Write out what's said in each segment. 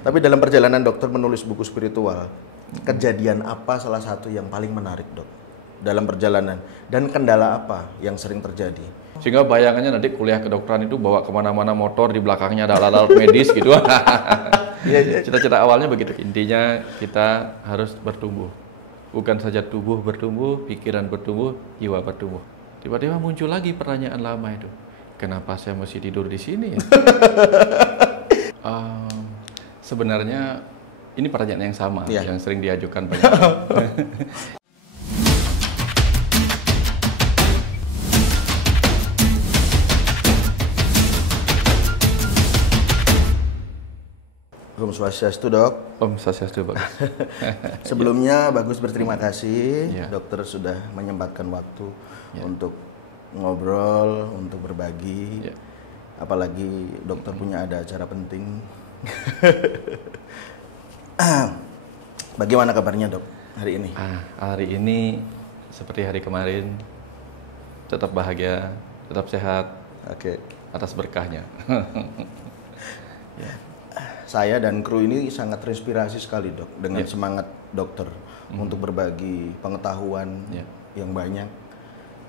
Tapi dalam perjalanan dokter menulis buku spiritual, kejadian apa salah satu yang paling menarik, Dok? Dalam perjalanan, dan kendala apa yang sering terjadi? Sehingga bayangannya nanti kuliah kedokteran itu bawa kemana-mana motor, di belakangnya ada alat-alat medis gitu. Cita-cita awalnya begitu. Intinya kita harus bertumbuh. Bukan saja tubuh bertumbuh, pikiran bertumbuh, jiwa bertumbuh. Tiba-tiba muncul lagi pertanyaan lama itu. Kenapa saya mesti tidur di sini ya? Sebenarnya ini pertanyaan yang sama yang sering diajukan banyak. Om Swastiastu, Dok. Om Swastiastu, Bagus. Sebelumnya Bagus berterima kasih dokter sudah menyempatkan waktu untuk ngobrol, untuk berbagi. Apalagi dokter punya ada acara penting. Bagaimana kabarnya, Dok, hari ini? Hari ini seperti hari kemarin, tetap bahagia, tetap sehat. Atas berkahnya. Saya dan kru ini sangat terinspirasi sekali, Dok, dengan semangat dokter untuk berbagi pengetahuan yang banyak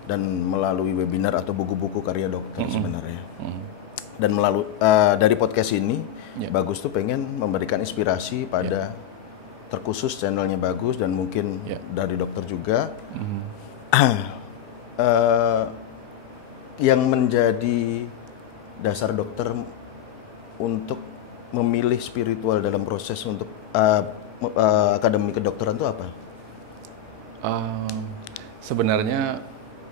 dan melalui webinar atau buku-buku karya dokter sebenarnya. Dan melalui dari podcast ini, Bagus tuh pengen memberikan inspirasi pada terkhusus channelnya Bagus dan mungkin dari dokter juga. Yang menjadi dasar dokter untuk memilih spiritual dalam proses untuk akademi kedokteran itu apa? Sebenarnya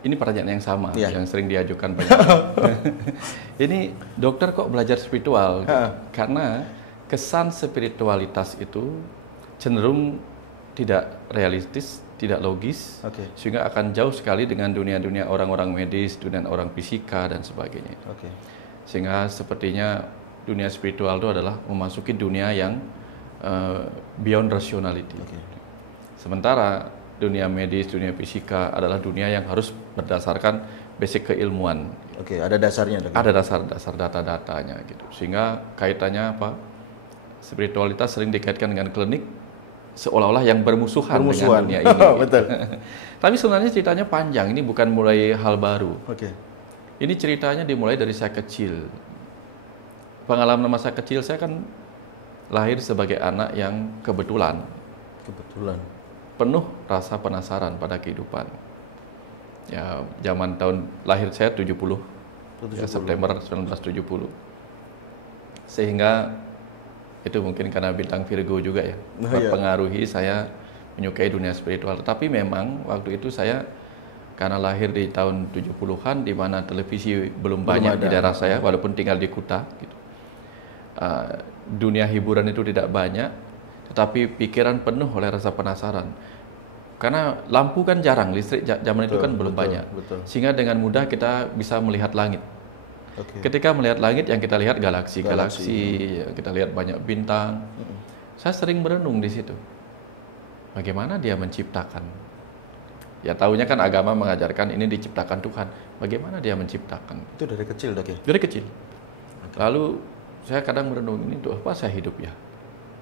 ini pertanyaan yang sama yang sering diajukan banyak. Ini dokter kok belajar spiritual? Karena kesan spiritualitas itu cenderung tidak realistis, tidak logis, sehingga akan jauh sekali dengan dunia-dunia orang-orang medis, dunia orang fisika dan sebagainya. Sehingga sepertinya dunia spiritual itu adalah memasuki dunia yang beyond rationality. Sementara dunia medis, dunia fisika adalah dunia yang harus berdasarkan basic keilmuan. Ada dasarnya. Ada dasar data-datanya gitu. Sehingga kaitannya apa? Spiritualitas sering dikaitkan dengan klinik seolah-olah yang bermusuhan dengan dunia ini. Betul. Tapi sebenarnya ceritanya panjang. Ini bukan mulai hal baru. Ini ceritanya dimulai dari saya kecil. Pengalaman masa kecil saya kan lahir sebagai anak yang kebetulan penuh rasa penasaran pada kehidupan. Ya, zaman tahun lahir saya 70. September 1970. Sehingga itu mungkin karena bintang Virgo juga ya, mempengaruhi saya menyukai dunia spiritual. Tapi memang waktu itu saya karena lahir di tahun 70-an di mana televisi belum banyak di daerah saya walaupun tinggal di Kuta gitu. Dunia hiburan itu tidak banyak, tetapi pikiran penuh oleh rasa penasaran. Karena lampu kan jarang, listrik zaman itu kan belum banyak. Sehingga dengan mudah kita bisa melihat langit. Ketika melihat langit yang kita lihat galaksi, kita lihat banyak bintang. Saya sering merenung di situ. Bagaimana dia menciptakan? Ya tahunya kan agama mengajarkan ini diciptakan Tuhan. Bagaimana dia menciptakan? Itu dari kecil, Dok, ya? Dari kecil. Lalu saya kadang merenung, ini untuk apa saya hidup ya?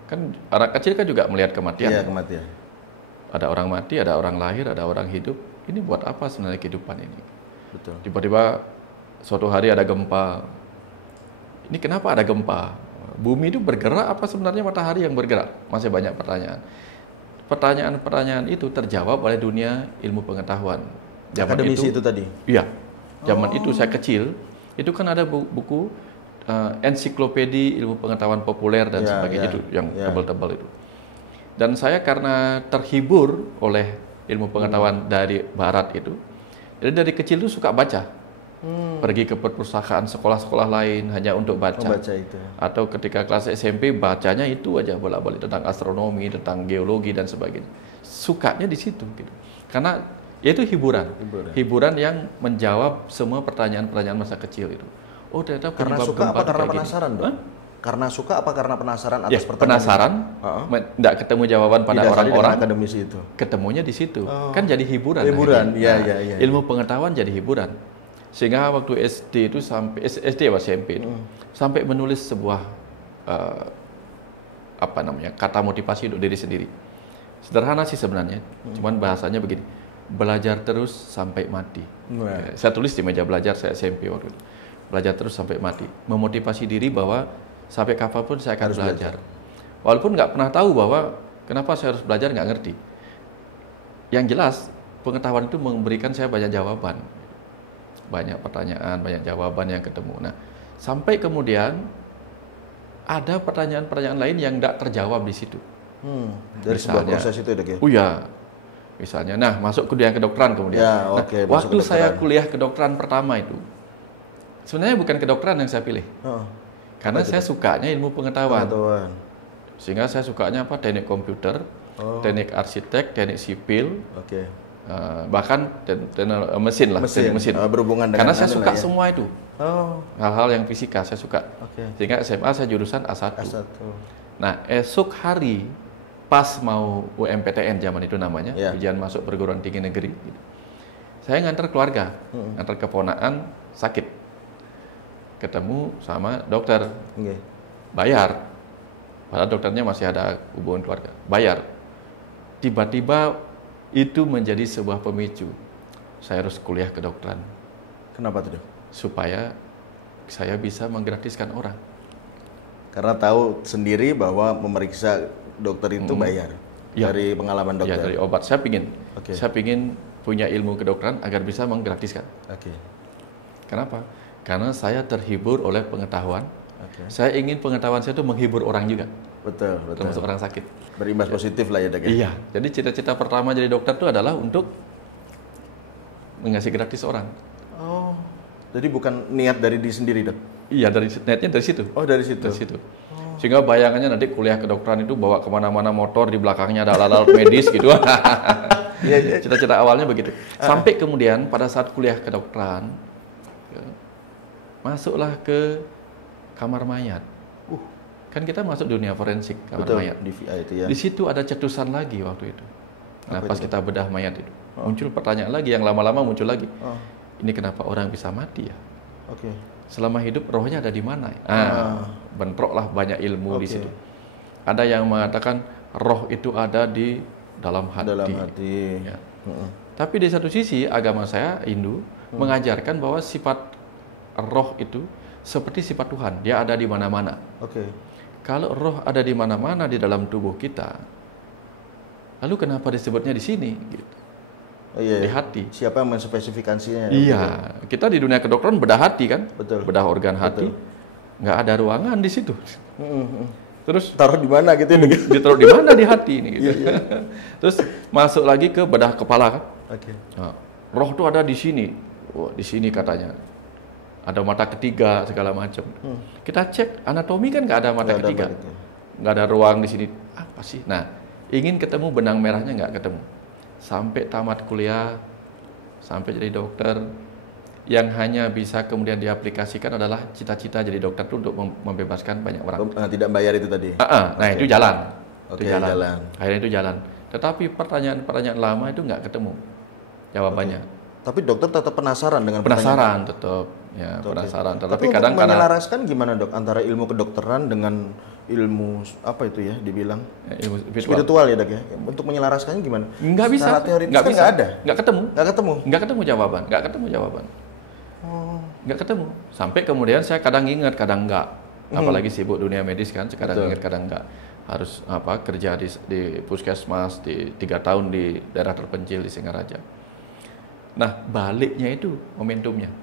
Kan anak kecil kan juga melihat kematian. Iya, kematian. Ada orang mati, ada orang lahir, ada orang hidup. Ini buat apa sebenarnya kehidupan ini? Betul. Tiba-tiba suatu hari ada gempa. Ini kenapa ada gempa? Bumi itu bergerak apa sebenarnya matahari yang bergerak? Masih banyak pertanyaan. Pertanyaan-pertanyaan itu terjawab oleh dunia ilmu pengetahuan. Zaman akademisi itu tadi? Iya. Zaman itu saya kecil, itu kan ada buku ensiklopedi ilmu pengetahuan populer dan sebagainya itu yang tebal-tebal itu. Dan saya karena terhibur oleh ilmu pengetahuan dari barat itu, jadi dari kecil itu suka baca. Pergi ke perpustakaan sekolah-sekolah lain hanya untuk baca. Itu. Atau ketika kelas SMP bacanya itu aja bolak-balik tentang astronomi, tentang geologi dan sebagainya. Sukanya di situ gitu. Karena itu hiburan yang menjawab semua pertanyaan-pertanyaan masa kecil itu. Oh, ternyata karena suka apa karena penasaran, Dok? Karena suka apa karena penasaran atas pertanyaan? Penasaran, tidak ketemu jawaban pada orang-orang. Akademisi itu. Ketemunya di situ. Kan jadi hiburan. Iya. Ilmu pengetahuan jadi hiburan. Sehingga waktu SD itu sampai SD atau SMP itu sampai menulis sebuah apa namanya, kata motivasi untuk diri sendiri. Sederhana sih sebenarnya, cuman bahasanya begini, belajar terus sampai mati. Saya tulis di meja belajar saya SMP waktu itu. Belajar terus sampai mati. Memotivasi diri bahwa sampai kapanpun saya akan belajar. Walaupun nggak pernah tahu bahwa kenapa saya harus belajar, nggak ngerti. Yang jelas, pengetahuan itu memberikan saya banyak jawaban. Banyak pertanyaan, banyak jawaban yang ketemu. Nah, sampai kemudian ada pertanyaan-pertanyaan lain yang tidak terjawab di situ. Dari sebuah proses itu ya, Dok ya? Oh ya, misalnya, nah masuk kuliah kedokteran kemudian. Ya, nah, okay, waktu saya kuliah kedokteran pertama itu, sebenarnya bukan kedokteran yang saya pilih, karena saya sukanya ilmu pengetahuan. Sehingga saya sukanya apa? Teknik komputer, teknik arsitek, teknik sipil, bahkan mesin lah, mesin. Berhubungan dengan karena saya suka semua itu. Hal-hal yang fisika saya suka. Sehingga SMA saya jurusan A1. Nah, esok hari pas mau UMPTN zaman itu namanya, ujian masuk perguruan tinggi negeri, gitu. Saya ngantar keluarga, ngantar keponakan sakit, ketemu sama dokter, bayar, padahal dokternya masih ada hubungan keluarga, bayar. Tiba-tiba itu menjadi sebuah pemicu, saya harus kuliah kedokteran. Kenapa tuh, Dok? Supaya saya bisa menggratiskan orang. Karena tahu sendiri bahwa memeriksa dokter itu bayar. Dari pengalaman dokter. Ya, dari obat. Saya pingin punya ilmu kedokteran agar bisa menggratiskan. Kenapa? Karena saya terhibur oleh pengetahuan. Saya ingin pengetahuan saya itu menghibur orang juga. Betul. Termasuk orang sakit. Berimbas positif lah ya, Dok. Iya. Jadi cita-cita pertama jadi dokter itu adalah untuk mengasih gratis orang. Jadi bukan niat dari diri sendiri, Dok? Iya, niatnya dari situ. Dari situ. Sehingga bayangannya nanti kuliah kedokteran itu bawa kemana-mana motor, di belakangnya ada alat-alat medis gitu. Cita-cita awalnya begitu. Sampai kemudian pada saat kuliah kedokteran, masuklah ke kamar mayat. Kan kita masuk dunia forensik kamar mayat. Di situ ada cetusan lagi waktu itu. Nah, pas kita bedah mayat itu, muncul pertanyaan lagi yang lama-lama muncul lagi. Ini kenapa orang bisa mati ya? Selama hidup rohnya ada di mana? Bentroklah banyak ilmu di situ. Ada yang mengatakan roh itu ada di dalam hati. Ya. Tapi di satu sisi agama saya Hindu mengajarkan bahwa sifat roh itu seperti sifat Tuhan, dia ada di mana-mana. Kalau roh ada di mana-mana di dalam tubuh kita, lalu kenapa disebutnya di sini? Gitu. Di hati. Siapa yang menspesifikasinya? Iya, kita di dunia kedokteran bedah hati kan, bedah organ hati, nggak ada ruangan di situ. Terus taruh di mana gitu? Ditaruh di mana di hati ini? Gitu. Terus masuk lagi ke bedah kepala kan. Nah, roh itu ada di sini, di sini katanya. Ada mata ketiga segala macam. Kita cek anatomi kan nggak ada mata ketiga, nggak ada ruang di sini. Apa sih? Nah, ingin ketemu benang merahnya nggak ketemu. Sampai tamat kuliah, sampai jadi dokter, yang hanya bisa kemudian diaplikasikan adalah cita-cita jadi dokter itu untuk membebaskan banyak orang. Tidak bayar itu tadi? Nah itu jalan. Jalan. Akhirnya itu jalan. Tetapi pertanyaan-pertanyaan lama itu nggak ketemu jawabannya. Tapi dokter tetap penasaran dengan penasaran tetap. Ya, penasaran. Tetapi kadang menyelaraskan gimana, Dok, antara ilmu kedokteran dengan ilmu apa itu ya dibilang ilmu spiritual ya, Dok ya? Untuk menyelaraskannya gimana? Nggak bisa. Secara teoritis nggak bisa. Nggak ada. Nggak ketemu. Nggak ketemu jawaban. Nggak ketemu. Sampai kemudian saya kadang ingat, kadang nggak. Apalagi sibuk dunia medis kan, kadang ingat, kadang nggak. Harus kerja di puskesmas di 3 tahun di daerah terpencil di Singaraja. Nah, baliknya itu momentumnya.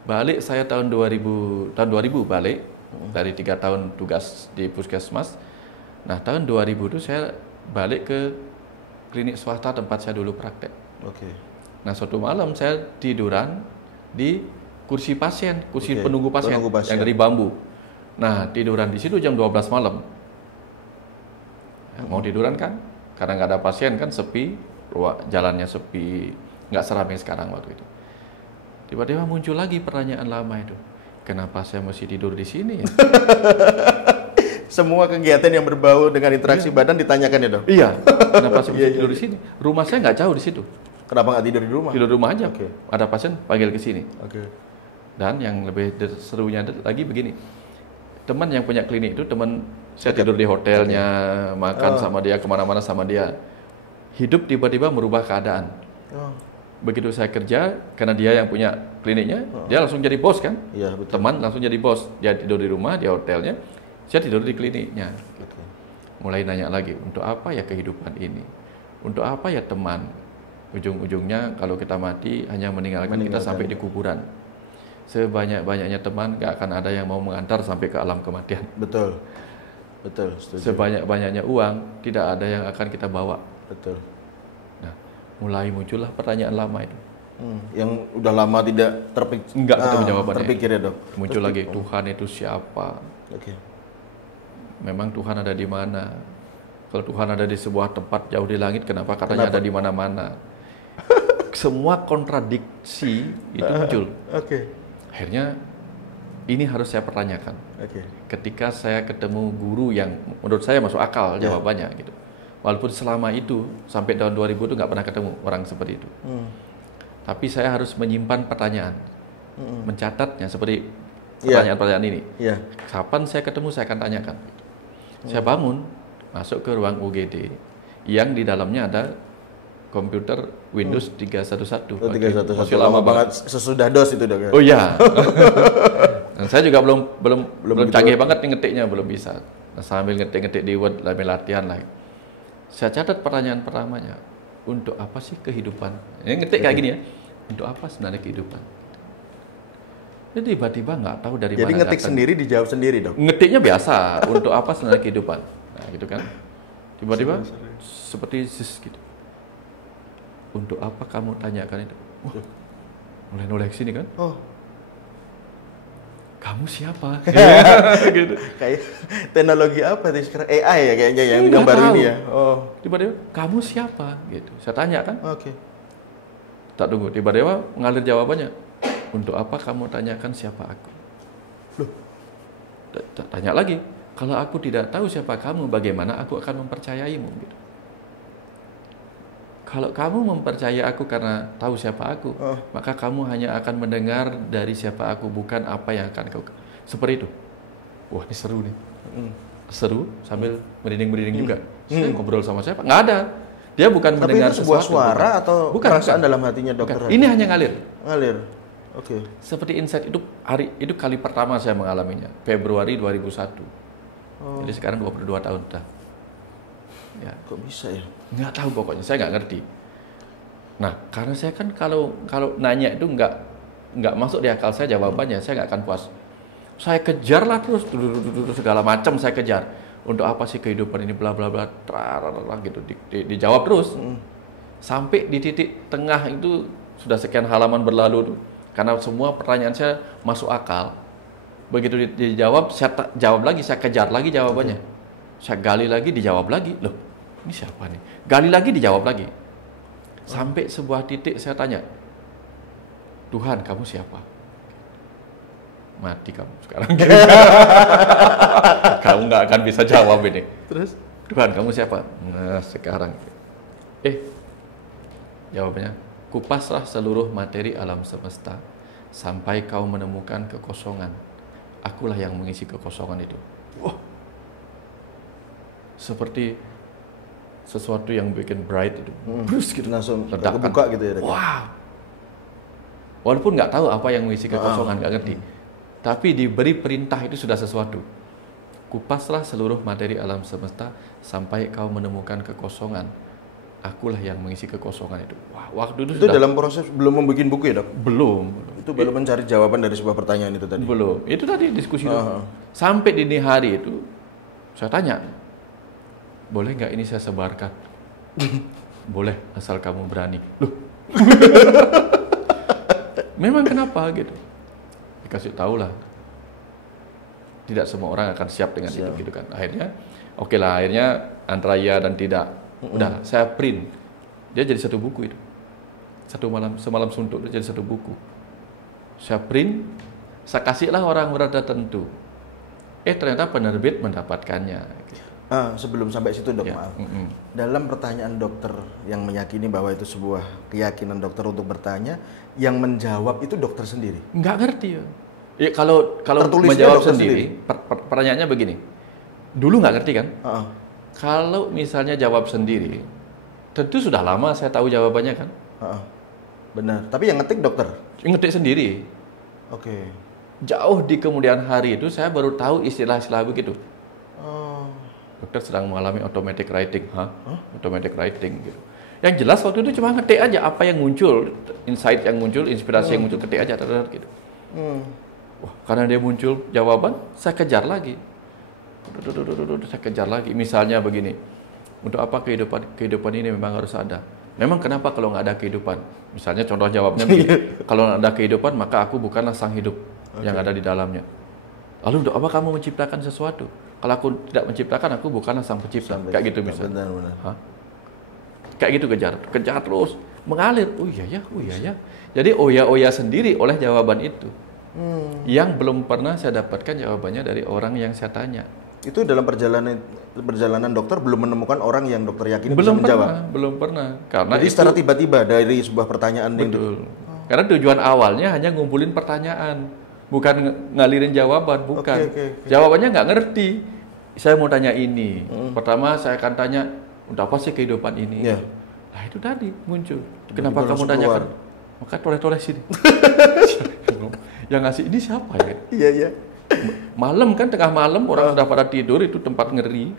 Balik saya tahun 2000 balik dari 3 tahun tugas di puskesmas. Nah, tahun 2000 itu saya balik ke klinik swasta tempat saya dulu praktek. Nah, suatu malam saya tiduran di kursi pasien, penunggu pasien yang dari bambu. Nah, tiduran di situ jam 12 malam. Mau tiduran kan? Karena nggak ada pasien kan, sepi, jalannya sepi, nggak seramai sekarang waktu itu. Tiba-tiba muncul lagi pertanyaan lama itu. Kenapa saya mesti tidur di sini ya? Semua kegiatan yang berbau dengan interaksi badan ditanyakan ya, Dok? Iya. Kenapa saya mesti tidur di sini? Rumah saya nggak jauh di situ. Kenapa nggak tidur di rumah? Tidur di rumah aja. Ada pasien panggil ke sini. Dan yang lebih serunya lagi begini. Teman yang punya klinik itu teman Saya tidur di hotelnya, makan sama dia, kemana-mana sama dia. Hidup tiba-tiba merubah keadaan. Begitu saya kerja, karena dia yang punya kliniknya, dia langsung jadi bos kan? Iya, betul. Teman langsung jadi bos. Dia tidur di rumah, di hotelnya, saya tidur di kliniknya. Betul. Mulai nanya lagi, untuk apa ya kehidupan ini? Untuk apa ya teman? Ujung-ujungnya kalau kita mati hanya meninggalkan kita sampai di kuburan. Sebanyak-banyaknya teman, gak akan ada yang mau mengantar sampai ke alam kematian. Betul. Betul, setuju. Sebanyak-banyaknya uang, tidak ada yang akan kita bawa. Betul. Nah, mulai muncullah pertanyaan lama itu. Yang udah lama tidak Enggak ketemu jawabannya. terpikir ya, Dok. Muncul lagi, Tuhan itu siapa? Oke. Memang Tuhan ada di mana? Kalau Tuhan ada di sebuah tempat jauh di langit, kenapa katanya ada di mana-mana? Semua kontradiksi itu muncul. Oke. Akhirnya ini harus saya pertanyakan. Oke. Ketika saya ketemu guru yang menurut saya masuk akal jawabannya gitu. Walaupun selama itu sampai tahun 2000 itu nggak pernah ketemu orang seperti itu. Tapi saya harus menyimpan pertanyaan, mencatatnya seperti pertanyaan-pertanyaan ini. Kapan saya ketemu saya akan tanyakan. Saya bangun, masuk ke ruang UGD yang di dalamnya ada komputer Windows 311. Oh, 311. Masih lama banget sesudah DOS itu, Dok. Oh iya. Dan saya juga belum canggih banget nih ngetiknya, belum bisa. Nah, sambil ngetik-ngetik di Word, sambil latihan lah. Saya catat pertanyaan pertamanya, untuk apa sih kehidupan? Ini ngetik kayak gini ya, untuk apa sebenarnya kehidupan? Jadi tiba-tiba nggak tahu dari mana. Jadi ngetik datang. sendiri, dijawab sendiri, Dok? Ngetiknya biasa, untuk apa sebenarnya kehidupan? Nah gitu kan. Tiba-tiba seperti gitu. Untuk apa kamu tanyakan itu? Mulai noleh sini kan? Kamu siapa? Gitu. Kayak teknologi apa sih sekarang? AI ya kayaknya yang baru ini ya. Tiba-tiba kamu siapa? Gitu. Saya tanya kan? Oke. Tak tunggu. Tiba-tiba mengalir jawabannya. Untuk apa kamu tanyakan siapa aku? Loh. Tanya lagi. Kalau aku tidak tahu siapa kamu, bagaimana aku akan mempercayaimu? Gitu. Kalau kamu mempercayai aku karena tahu siapa aku, maka kamu hanya akan mendengar dari siapa aku, bukan apa yang akan kau. Seperti itu. Wah, ini seru nih. Seru sambil merinding-merinding juga. Saya ngobrol sama siapa? Nggak ada. Dia bukan Tapi mendengar itu sebuah sesuatu, suara atau perasaan bukan. dalam hatinya, Dokter? Bukan. Ini hanya ngalir. Ngalir. Oke. Seperti insight itu itu kali pertama saya mengalaminya, Februari 2001. Jadi sekarang 22 tahun dah. Ya. Kok bisa ya? Nggak tahu pokoknya, saya nggak ngerti. Nah, karena saya kan kalau nanya itu nggak masuk di akal saya jawabannya, saya nggak akan puas. Saya kejar lah terus segala macam saya kejar. Untuk apa sih kehidupan ini, bla bla bla, gitu dijawab terus. Sampai di titik tengah itu sudah sekian halaman berlalu tuh. Karena semua pertanyaan saya masuk akal. Begitu dijawab, saya jawab lagi, saya kejar lagi jawabannya. Saya gali lagi, dijawab lagi. Loh, ini siapa nih? Gali lagi, dijawab lagi. Sampai sebuah titik saya tanya, Tuhan, kamu siapa? Mati kamu sekarang. Kamu nggak akan bisa jawab ini. Terus, Tuhan, kamu siapa? Nah, sekarang. Jawabannya, kupaslah seluruh materi alam semesta sampai kau menemukan kekosongan. Akulah yang mengisi kekosongan itu. Wah, seperti sesuatu yang bikin bright itu, terus gitu langsung ledakan. Kebuka gitu ya. Wow. Walaupun nggak tahu apa yang mengisi kekosongan, nggak ngerti. Tapi diberi perintah itu sudah sesuatu. Kupaslah seluruh materi alam semesta sampai kau menemukan kekosongan. Akulah yang mengisi kekosongan itu. Wah, waktu itu sudah dalam proses belum membuat buku ya, Dok? Belum. Itu baru mencari jawaban dari sebuah pertanyaan itu tadi. Belum. Itu tadi diskusi dulu. Sampai dini hari itu saya tanya, boleh nggak ini saya sebarkan? Boleh, asal kamu berani. Loh. Memang kenapa gitu? Dikasih tahu lah. Tidak semua orang akan siap dengan itu gitu kan. Akhirnya, oke lah, akhirnya antara ya dan tidak. Udah, saya print. Dia jadi satu buku itu. Semalam suntuk dia jadi satu buku. Saya print, saya kasihlah orang berada tentu. Ternyata penerbit mendapatkannya. Sebelum sampai situ, Dok, maaf. Dalam pertanyaan dokter yang meyakini bahwa itu sebuah keyakinan dokter untuk bertanya, yang menjawab itu dokter sendiri? Nggak ngerti ya. Ya kalau menjawab sendiri, pertanyaannya begini. Dulu nggak ngerti kan? Kalau misalnya jawab sendiri, tentu sudah lama saya tahu jawabannya kan? Benar. Tapi yang ngetik dokter? Ngetik sendiri. Oke. Jauh di kemudian hari itu saya baru tahu istilah-istilah begitu. Dokter sedang mengalami automatic writing. Automatic writing gitu. Yang jelas waktu itu cuma ngetik aja apa yang muncul, insight yang muncul, inspirasi yang muncul, ketik aja gitu. Wah, karena dia muncul jawaban, saya kejar lagi. Saya kejar lagi. Misalnya begini, untuk apa kehidupan ini memang harus ada. Memang kenapa kalau nggak ada kehidupan? Misalnya contoh jawabnya begini, kalau nggak ada kehidupan maka aku bukanlah sang hidup yang ada di dalamnya. Lalu untuk apa kamu menciptakan sesuatu? Kalau aku tidak menciptakan, aku bukanlah sang pencipta. Kayak gitu misalnya. Benar. Kayak gitu kejar terus, mengalir. Oh iya ya. Jadi oya sendiri oleh jawaban itu. Yang belum pernah saya dapatkan jawabannya dari orang yang saya tanya. Itu dalam perjalanan dokter belum menemukan orang yang dokter yakini bisa menjawab? Belum pernah. Karena jadi secara tiba-tiba dari sebuah pertanyaan. Betul. Karena tujuan awalnya hanya ngumpulin pertanyaan, bukan ngalirin jawaban, bukan. Okay. Jawabannya nggak ngerti. Saya mau tanya ini. Pertama saya akan tanya, untuk apa sih kehidupan ini? Nah itu tadi muncul. Kenapa kamu tanyakan? Maka toleh-toleh sini. Yang ngasih ini siapa ya? Iya. Malam kan, tengah malam orang sudah pada tidur, itu tempat ngeri.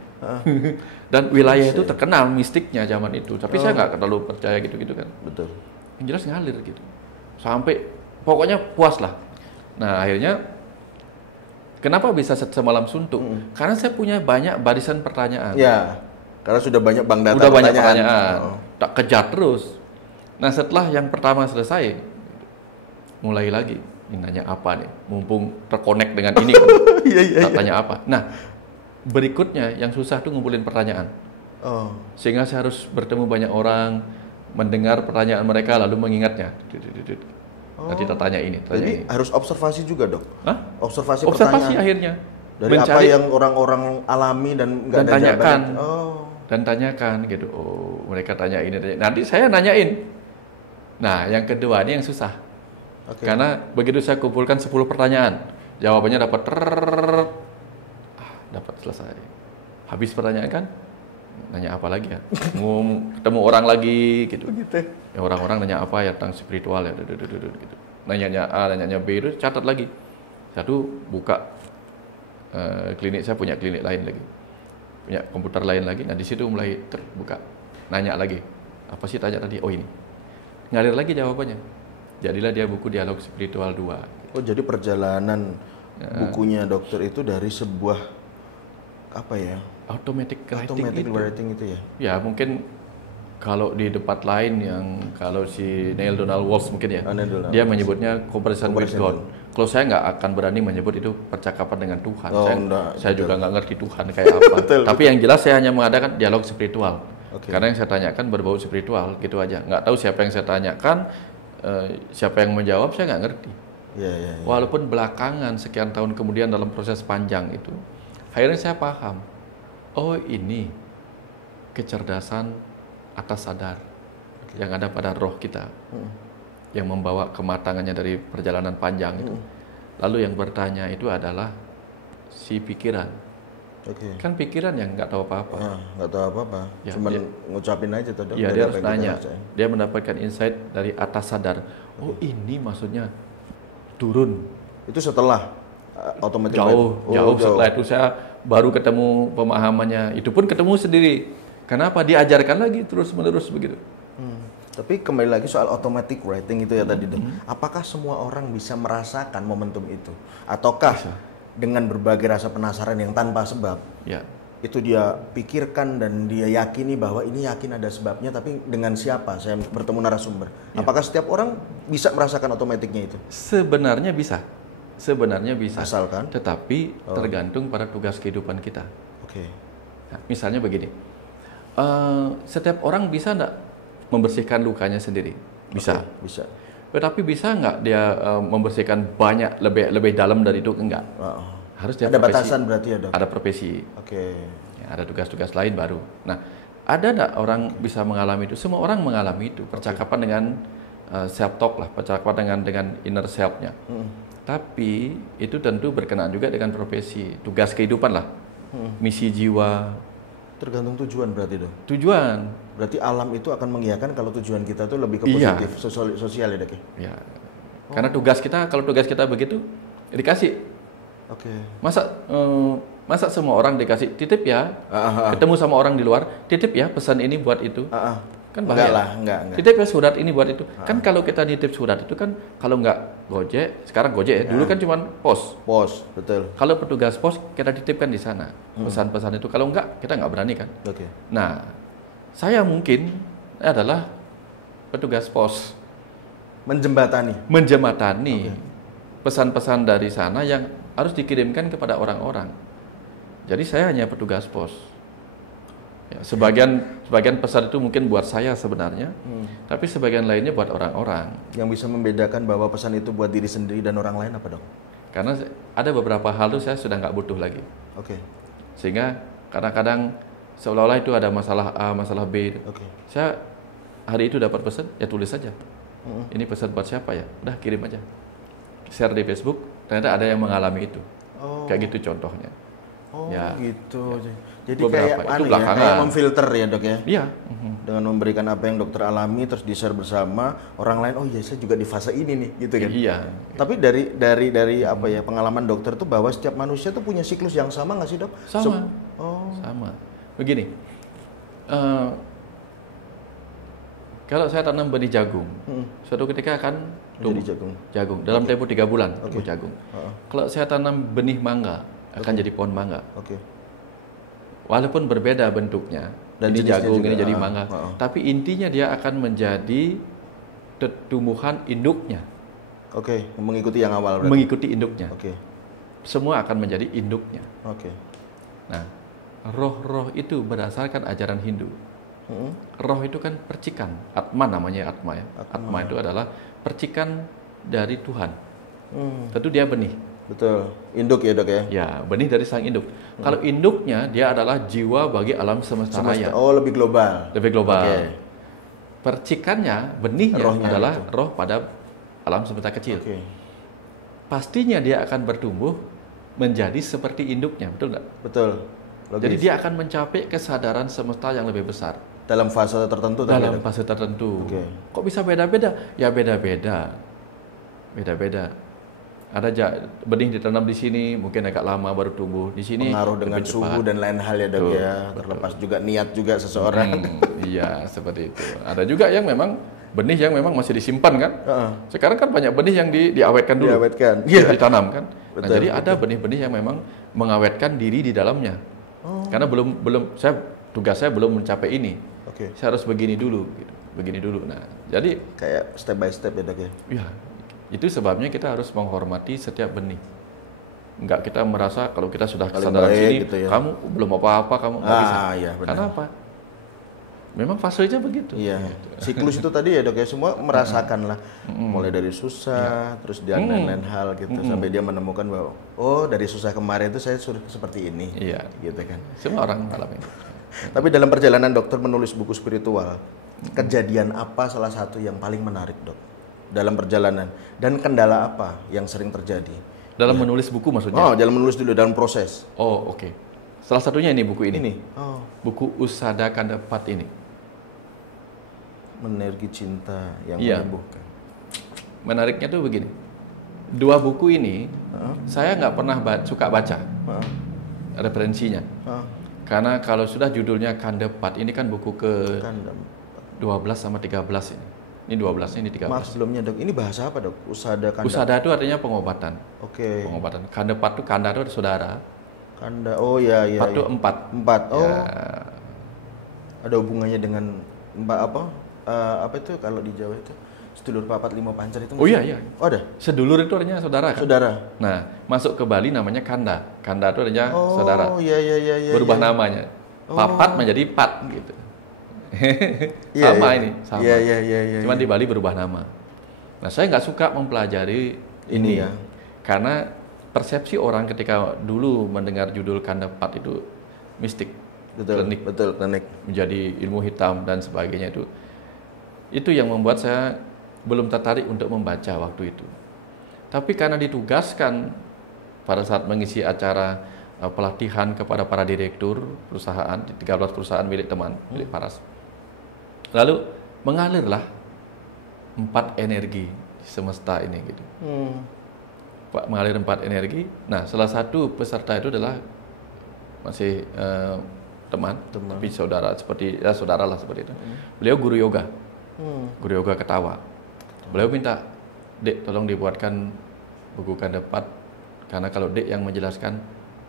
Dan wilayah itu terkenal mistiknya zaman itu. Tapi saya nggak terlalu percaya gitu-gitu kan. Betul. Yang jelas ngalir gitu. Sampai pokoknya puas lah. Nah akhirnya kenapa bisa semalam suntuk? Karena saya punya banyak barisan pertanyaan. Ya, karena sudah banyak bank data. Udah banyak pertanyaan. Tak kejar terus. Nah setelah yang pertama selesai, mulai lagi. Ini nanya apa nih? Mumpung terkonek dengan ini kan. Tak tanya apa. Nah, berikutnya yang susah tuh ngumpulin pertanyaan. Sehingga saya harus bertemu banyak orang, mendengar pertanyaan mereka lalu mengingatnya. Nanti tak tanya ini. Jadi harus observasi juga, Dok? Observasi pertanyaan. Akhirnya. Dari mencari apa yang orang-orang alami dan nggak ada tanyakan. Dan tanyakan gitu. Oh, mereka tanya ini. Nanti saya nanyain. Nah, yang kedua ini yang susah. Karena begitu saya kumpulkan 10 pertanyaan, jawabannya dapat dapat selesai. Habis pertanyaan kan, nanya apa lagi ya? Ketemu orang lagi gitu. Ya, orang-orang nanya apa ya tentang spiritual ya, gitu. Nanyanya A, nanyanya B, itu catat lagi. Satu buka klinik, saya punya klinik lain lagi, punya komputer lain lagi. Nah di situ mulai terbuka, nanya lagi. Apa sih tanya tadi? Oh ini, ngalir lagi jawabannya. Jadilah dia buku Dialog Spiritual 2. Oh, jadi perjalanan bukunya dokter itu dari sebuah apa ya? Automatic writing itu ya? Ya, mungkin kalau di tempat lain yang kalau si Neil Donald Walsh mungkin ya, dia menyebutnya conversation with God. Kalau saya nggak akan berani menyebut itu percakapan dengan Tuhan. Saya juga nggak ngerti Tuhan kayak apa. Tapi yang jelas saya hanya mengadakan dialog spiritual. Karena yang saya tanyakan berbau spiritual, gitu aja. Nggak tahu siapa yang saya tanyakan. Siapa yang menjawab saya nggak ngerti. Walaupun belakangan sekian tahun kemudian dalam proses panjang itu, akhirnya saya paham. Oh ini kecerdasan atas sadar yang ada pada roh kita, yang membawa kematangannya dari perjalanan panjang itu. Lalu yang bertanya itu adalah si pikiran. Kan pikiran yang nggak tahu apa-apa. Nggak tahu apa-apa. Ya, cuman ngucapin aja tuh. Iya, dia harus nanya. Dia mendapatkan insight dari atas sadar. Oh ini maksudnya turun. Itu setelah otomatis. Jauh setelah itu saya baru ketemu pemahamannya. Itu pun ketemu sendiri. Kenapa diajarkan lagi terus-menerus begitu. Tapi kembali lagi soal automatic writing itu ya tadi. Apakah semua orang bisa merasakan momentum itu? Ataukah dengan berbagai rasa penasaran yang tanpa sebab, itu dia pikirkan dan dia yakini bahwa ini yakin ada sebabnya, tapi dengan siapa saya bertemu narasumber. Apakah setiap orang bisa merasakan otomatiknya itu? Sebenarnya bisa. Asalkan? Tetapi tergantung pada tugas kehidupan kita. Nah, misalnya begini, setiap orang bisa enggak membersihkan lukanya sendiri? Bisa. Tetapi bisa nggak dia membersihkan banyak lebih dalam dari itu? Enggak. Harus dia ada batasan berarti ya, Dok? Ada profesi. Ya, ada tugas-tugas lain baru. Nah, ada nggak orang bisa mengalami itu? Semua orang mengalami itu. Percakapan dengan self talk lah, percakapan dengan inner self-nya. Tapi itu tentu berkenaan juga dengan profesi, tugas kehidupan lah. misi jiwa. Tergantung tujuan berarti dong. Tujuan. Berarti alam itu akan mengiyakan kalau tujuan kita tuh lebih ke positif, sosial ya dok ya? Iya. Karena tugas kita, kalau tugas kita begitu, dikasih. Oke. Masa semua orang dikasih titip ya, ketemu sama orang di luar, titip ya pesan ini buat itu. Kan bahaya. Enggak. Titip ya surat ini buat itu. Kan kalau kita nitip surat itu kan kalau nggak Gojek, sekarang Gojek ya. Dulu kan cuma pos. Pos, betul. Kalau petugas pos kita titipkan di sana pesan-pesan itu. Kalau nggak kita nggak berani kan. Oke. Nah, saya mungkin adalah petugas pos. Menjembatani pesan-pesan dari sana yang harus dikirimkan kepada orang-orang. Jadi saya hanya petugas pos. Ya, sebagian pesan itu mungkin buat saya sebenarnya, tapi sebagian lainnya buat orang-orang. Yang bisa membedakan bahwa pesan itu buat diri sendiri dan orang lain apa dong? Karena ada beberapa hal itu saya sudah nggak butuh lagi. Oke. Sehingga kadang-kadang seolah-olah itu ada masalah A, masalah B. Oke. Saya hari itu dapat pesan, ya tulis saja. Ini pesan buat siapa ya? Udah kirim aja. Share di Facebook, ternyata ada yang mengalami itu. Kayak gitu contohnya. Ya, gitu. Ya. Jadi beberapa, kayak kayak memfilter ya dok ya? Iya. Dengan memberikan apa yang dokter alami terus di-share bersama orang lain. Oh iya, saya juga di fase ini nih, gitu kan? Iya. Tapi dari apa ya pengalaman dokter tuh bahwa setiap manusia tuh punya siklus yang sama nggak sih dok? Sama. Sama. Begini. Kalau saya tanam benih jagung, suatu ketika akan tumbuh jagung. Dalam tempo 3 bulan tumbuh jagung. Kalau saya tanam benih mangga, akan jadi pohon mangga. Walaupun berbeda bentuknya, dan ini jagung, ini jadi mangga, tapi intinya dia akan menjadi tumbuhan induknya. Mengikuti yang awal berarti. Mengikuti induknya. Semua akan menjadi induknya. Nah, roh-roh itu berdasarkan ajaran Hindu. Roh itu kan percikan, Atma namanya, Atma ya. Atma itu adalah percikan dari Tuhan. Tentu dia benih. Betul, induk ya dok ya? Ya, benih dari sang induk. Kalau induknya, dia adalah jiwa bagi alam semesta raya. Oh, lebih global. Lebih global. Percikannya, benihnya rohnya adalah itu. Roh pada alam semesta kecil. Pastinya dia akan bertumbuh menjadi seperti induknya, betul nggak? Betul. Logis. Jadi dia akan mencapai kesadaran semesta yang lebih besar. Dalam fase tertentu? Dalam fase tertentu. Kok bisa beda-beda? Ya beda-beda. Beda-beda. Ada benih ditanam di sini, mungkin agak lama baru tumbuh. Di sini pengaruh dengan suhu dan lain hal ya dok ya. Terlepas juga niat juga seseorang. Iya, seperti itu. Ada juga yang memang benih yang memang masih disimpan kan. Sekarang kan banyak benih yang diawetkan dulu. Ditanam kan. Nah, jadi ada benih-benih yang memang mengawetkan diri di dalamnya. Karena tugas saya belum mencapai ini. Saya harus begini dulu gitu. Begini dulu. Nah, jadi kayak step by step ya dok ya. Iya. Itu sebabnya kita harus menghormati setiap benih. Enggak kita merasa kalau kita sudah kesadaran sini, gitu ya. Kamu belum apa-apa, kamu nggak bisa. Iya, benar. Karena apa? Memang fasenya begitu. Iya. Gitu. Siklus itu tadi ya dok ya, semua merasakan lah. Mulai dari susah, terus dia lain hal gitu, sampai dia menemukan bahwa dari susah kemarin itu saya sudah seperti ini. Iya. Gitu kan. Semua orang mengalami. Tapi dalam perjalanan dokter menulis buku spiritual, kejadian apa salah satu yang paling menarik dok? Dalam perjalanan, dan kendala apa yang sering terjadi dalam menulis buku maksudnya? Dalam menulis dulu, dalam proses. Oke. Salah satunya ini buku ini. Buku Usada Kandapat ini. Menergi cinta yang menyembuhkan. Menariknya tuh begini. 2 buku ini saya nggak pernah suka baca referensinya. Karena kalau sudah judulnya Kandapat, ini kan buku ke 12 sama 13 ini. Ini 12, ini 13. Maaf sebelumnya dok, ini bahasa apa dok? Usada Kanda. Usada itu artinya pengobatan. Pengobatan. Kandapat itu, Kanda itu saudara. Kanda, iya. Pat itu 4. 4, Ada hubungannya dengan apa itu kalau di Jawa itu? Sedulur papat lima pancar itu? Iya. Oh ada? Sedulur itu artinya saudara kan? Saudara. Nah, masuk ke Bali namanya Kanda. Kanda itu artinya saudara. Iya. Berubah namanya. Papat menjadi Pat gitu. Sama. Iya. Cuman di Bali berubah nama. Nah, saya nggak suka mempelajari ini ya. Karena persepsi orang ketika dulu mendengar judul Kandapat itu mistik, klinik, menjadi ilmu hitam dan sebagainya itu. Itu yang membuat saya belum tertarik untuk membaca waktu itu. Tapi karena ditugaskan pada saat mengisi acara pelatihan kepada para direktur perusahaan di 13 perusahaan milik teman, milik Paras. Lalu mengalirlah 4 energi di semesta ini gitu. Mengalir 4 energi. Nah, salah satu peserta itu adalah masih teman, tapi saudara seperti ya saudara lah seperti itu. Beliau guru yoga. Guru yoga ketawa. Beliau minta, "Dek, tolong dibuatkan buku Kandapat karena kalau Dek yang menjelaskan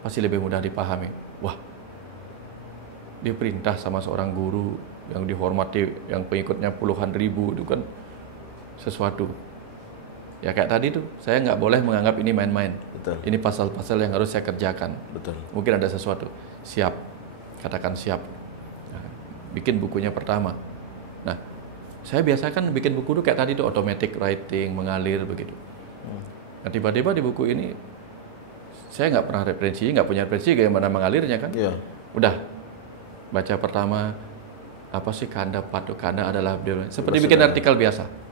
pasti lebih mudah dipahami." Wah, dia perintah sama seorang guru yang dihormati, yang pengikutnya puluhan ribu, itu kan sesuatu. Ya kayak tadi tuh, saya nggak boleh menganggap ini main-main. Betul. Ini pasal-pasal yang harus saya kerjakan. Betul. Mungkin ada sesuatu. Siap, katakan siap. Nah, bikin bukunya pertama. Nah, saya biasa kan bikin buku tuh kayak tadi tuh automatic writing, mengalir begitu. Nah, tiba-tiba di buku ini saya nggak pernah referensi, nggak punya referensi bagaimana mengalirnya kan. Iya. Udah baca pertama, apa sih Kandapat? Kanda adalah seperti bikin artikel biasa.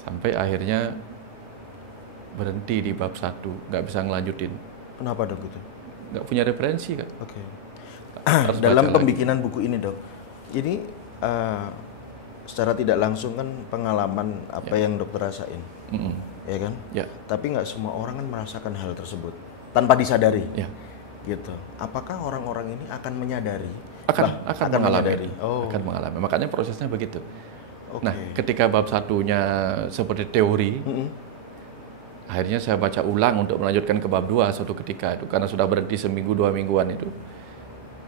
Sampai akhirnya berhenti di bab 1, nggak bisa ngelanjutin. Kenapa dok itu? Nggak punya referensi kan. Oke. Dalam pembikinan buku ini dok, ini secara tidak langsung kan pengalaman apa yang dokter rasain, ya kan? Ya. Tapi nggak semua orang kan merasakan hal tersebut tanpa disadari. Ya. Gitu. Apakah orang-orang ini akan menyadari? Akan mengalami. Akan mengalami. Makanya prosesnya begitu. Okay. Nah, ketika bab 1-nya seperti teori, akhirnya saya baca ulang untuk melanjutkan ke bab 2 suatu ketika itu karena sudah berhenti seminggu 2 mingguan itu.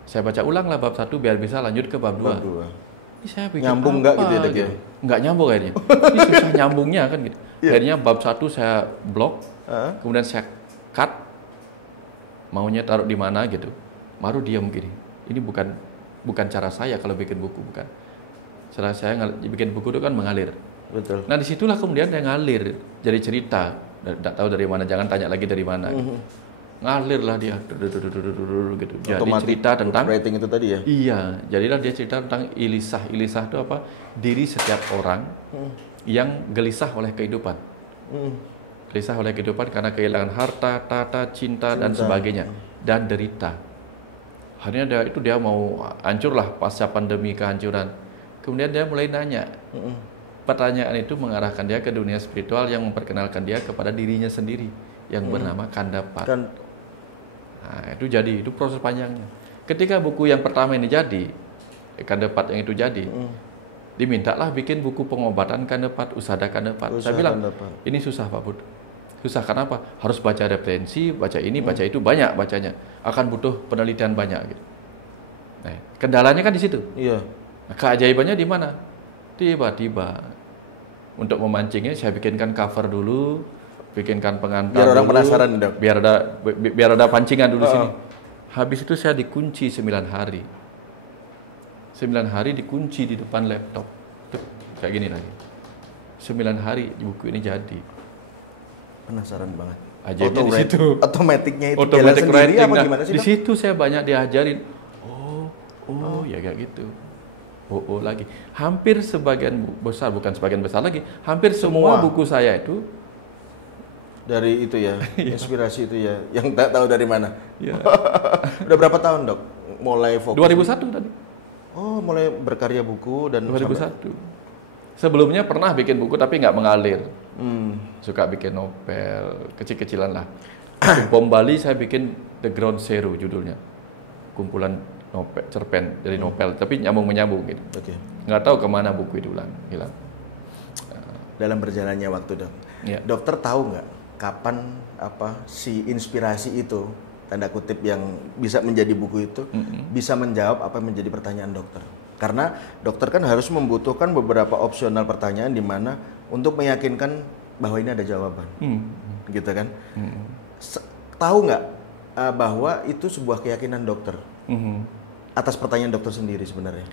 Saya baca ulang lah bab 1 biar bisa lanjut ke bab 2. Ini saya bikin nyambung nggak gitu ya? Gitu? Nggak nyambung akhirnya. Ini susah nyambungnya kan gitu. Akhirnya bab 1 saya blok, kemudian saya cut, maunya taruh di mana gitu. Baru diam gini. Ini bukan cara saya kalau bikin buku, bukan. Setelah saya bikin buku itu kan mengalir. Betul. Nah disitulah kemudian dia ngalir jadi cerita. Tidak tahu dari mana, jangan tanya lagi dari mana. Gitu. Ngalir lah dia, gitu. Jadi cerita tentang writing itu tadi ya. Iya, jadilah dia cerita tentang ilisah. Ilisah itu apa? Diri setiap orang yang gelisah oleh kehidupan. Gelisah oleh kehidupan karena kehilangan harta, tata, cinta dan sebagainya, dan derita. Akhirnya dia mau hancur lah pasca pandemi kehancuran. Kemudian dia mulai nanya. Pertanyaan itu mengarahkan dia ke dunia spiritual yang memperkenalkan dia kepada dirinya sendiri yang bernama Kandapat. Nah, itu proses panjangnya. Ketika buku yang pertama ini jadi, Kandapat yang itu jadi, dimintalah bikin buku pengobatan Kandapat, Usada Kandapat. Saya bilang, ini susah Pak Bud. Susah kenapa? Harus baca referensi, baca ini, baca itu, banyak bacanya. Akan butuh penelitian banyak. Gitu. Nah, kendalanya kan di situ. Iya. Nah, keajaibannya di mana? Tiba-tiba untuk memancingnya saya bikinkan cover dulu, bikinkan pengantar biar orang dulu, penasaran dok. Biar ada pancingan dulu sini. Habis itu saya dikunci 9 hari. 9 hari dikunci di depan laptop. Tuh, kayak gini lagi. 9 hari buku ini jadi. Penasaran banget. Ajaibnya di situ. Otomatiknya itu automatic sendiri writing. apa gimana sih? Di situ saya banyak diajarin. Ya kayak gitu. Lagi. Hampir sebagian besar, bukan sebagian besar lagi, hampir semua buku saya itu dari itu ya, inspirasi itu ya, yang tak tahu dari mana. Ya. Udah berapa tahun dok? Mulai fokus? 2001 tadi. Oh, mulai berkarya buku dan 2001. Sebelumnya pernah bikin buku tapi nggak mengalir. Suka bikin novel, kecil-kecilan lah. Bom Bali saya bikin The Ground Zero judulnya. Kumpulan novel, cerpen dari novel, tapi nyambung-menyambung gitu. Oke. Nggak tahu kemana buku itu hilang. Dalam berjalannya waktu dok. Ya. Dokter tahu nggak kapan si inspirasi itu, tanda kutip yang bisa menjadi buku itu, bisa menjawab apa yang menjadi pertanyaan dokter? Karena dokter kan harus membutuhkan beberapa opsional pertanyaan di mana untuk meyakinkan bahwa ini ada jawaban, gitu kan? Tahu nggak bahwa itu sebuah keyakinan dokter atas pertanyaan dokter sendiri sebenarnya?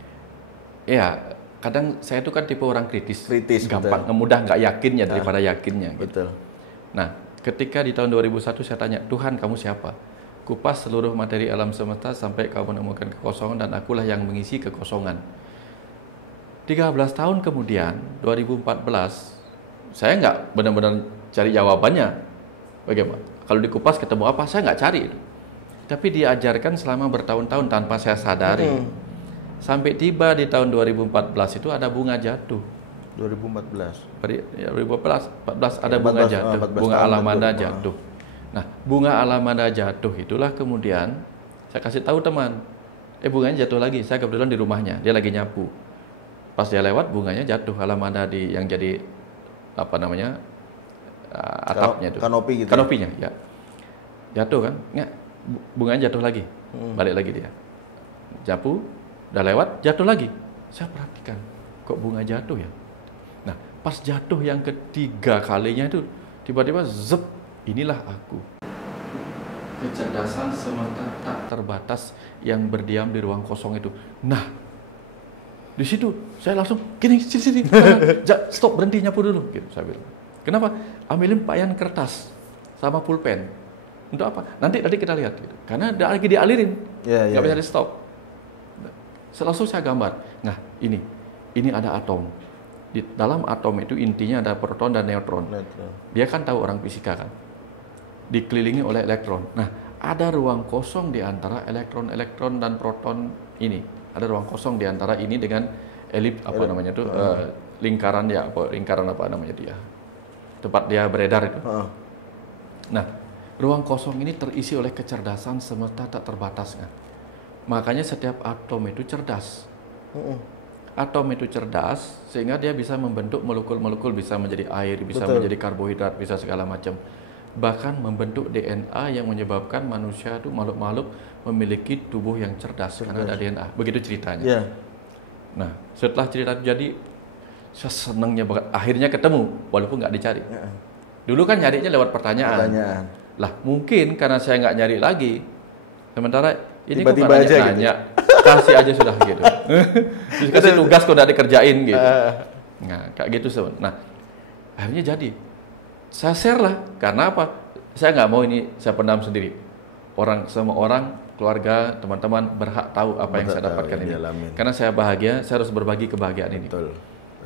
Iya, kadang saya itu kan tipe orang kritis gampang, betul. Mudah nggak yakinnya daripada yakinnya. Gitu. Betul. Nah, ketika di tahun 2001 saya tanya, Tuhan kamu siapa? Kupas seluruh materi alam semesta sampai kau menemukan kekosongan dan akulah yang mengisi kekosongan. 13 tahun kemudian, 2014, saya nggak benar-benar cari jawabannya. Bagaimana? Kalau dikupas ketemu apa? Saya nggak cari itu. Tapi diajarkan selama bertahun-tahun tanpa saya sadari. Sampai tiba di tahun 2014 itu ada bunga jatuh. 2014. Ya, 2014 ada bunga jatuh, bunga alamanda jatuh. Nah, bunga alamanda jatuh itulah kemudian saya kasih tahu teman, bunganya jatuh lagi. Saya kebetulan di rumahnya, dia lagi nyapu. Pas dia lewat, bunganya jatuh alamanda di yang jadi apa namanya atapnya itu. Kanopi gitu. Kanopinya, ya. Jatuh kan? Nggak, bunganya jatuh lagi. Balik lagi dia. Nyapu, udah lewat, jatuh lagi. Saya perhatikan, kok bunga jatuh ya? Nah, pas jatuh yang ketiga kalinya itu tiba-tiba zep, inilah aku. Kecerdasan semata tak terbatas yang berdiam di ruang kosong itu. Nah, di situ saya langsung gini, sini, stop, berhenti, nyapu dulu. Gitu, saya bilang. Kenapa? Ambilin payan kertas sama pulpen. Untuk apa? Nanti kita lihat. Gitu. Karena lagi dialirin, nggak bisa di stop. Langsung saya gambar. Nah, ini ada atom. Di dalam atom itu intinya ada proton dan neutron. Dia kan tahu orang fisika kan. Dikelilingi oleh elektron. Nah, ada ruang kosong di antara elektron dan proton ini. Ada ruang kosong di antara ini dengan lingkaran apa namanya dia. Tempat dia beredar itu. Nah, ruang kosong ini terisi oleh kecerdasan semesta tak terbatas kan. Makanya setiap atom itu cerdas. Atom itu cerdas sehingga dia bisa membentuk molekul-molekul, bisa menjadi air, bisa menjadi karbohidrat, bisa segala macam. Bahkan membentuk DNA yang menyebabkan manusia itu makhluk-makhluk memiliki tubuh yang cerdas karena ada DNA. Begitu ceritanya. Nah, setelah cerita jadi, saya senangnya banget. Akhirnya ketemu, walaupun nggak dicari. Dulu kan nyarinya lewat pertanyaan. Lah, mungkin karena saya nggak nyari lagi. Sementara ini tiba-tiba aja nanya, gitu. Kasih aja sudah gitu. Terus kasih tugas kok udah dikerjain gitu. Nah, kayak gitu sebenarnya. Nah, akhirnya jadi. Saya share lah. Karena apa? Saya nggak mau ini saya pendam sendiri. Semua orang, keluarga, teman-teman berhak tahu apa yang saya dapatkan ini. Karena saya bahagia, saya harus berbagi kebahagiaan ini. Betul.